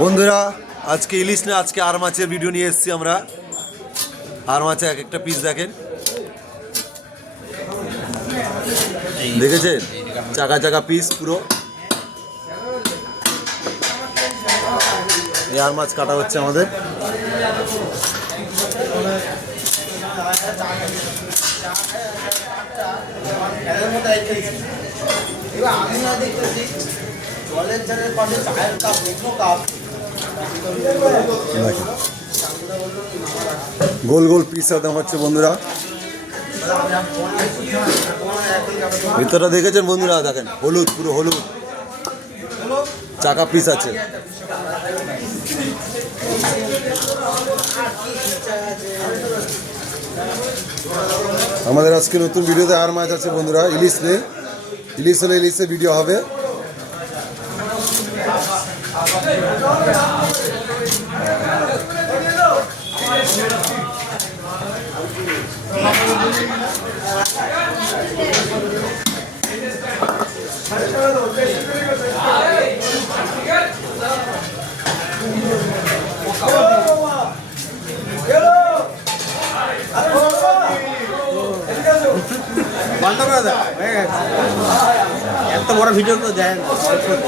বন্ধুরা আজকে ইলিশ না, আজকে আর মাছের ভিডিও নিয়ে এসেছি আমরা। আর মাছে এক একটা পিস দেখেন, দেখেছেন? চাকা চাকা পিস পুরো। এই আর মাছ কাটা হচ্ছে আমাদের। গোল গোল পিস একদম হচ্ছে বন্ধুরা। ভিতরটা দেখেছেন বন্ধুরা? দেখেন হলুদ, পুরো হলুদ চাকা পিস আছে। আমাদের আজকে নতুন ভিডিওতে আর মাছ আছে বন্ধুরা। ইলিশ নেই, ইলিশ হলে ইলিশে ভিডিও হবে। এত বড় ভিডিও তো দেয় না।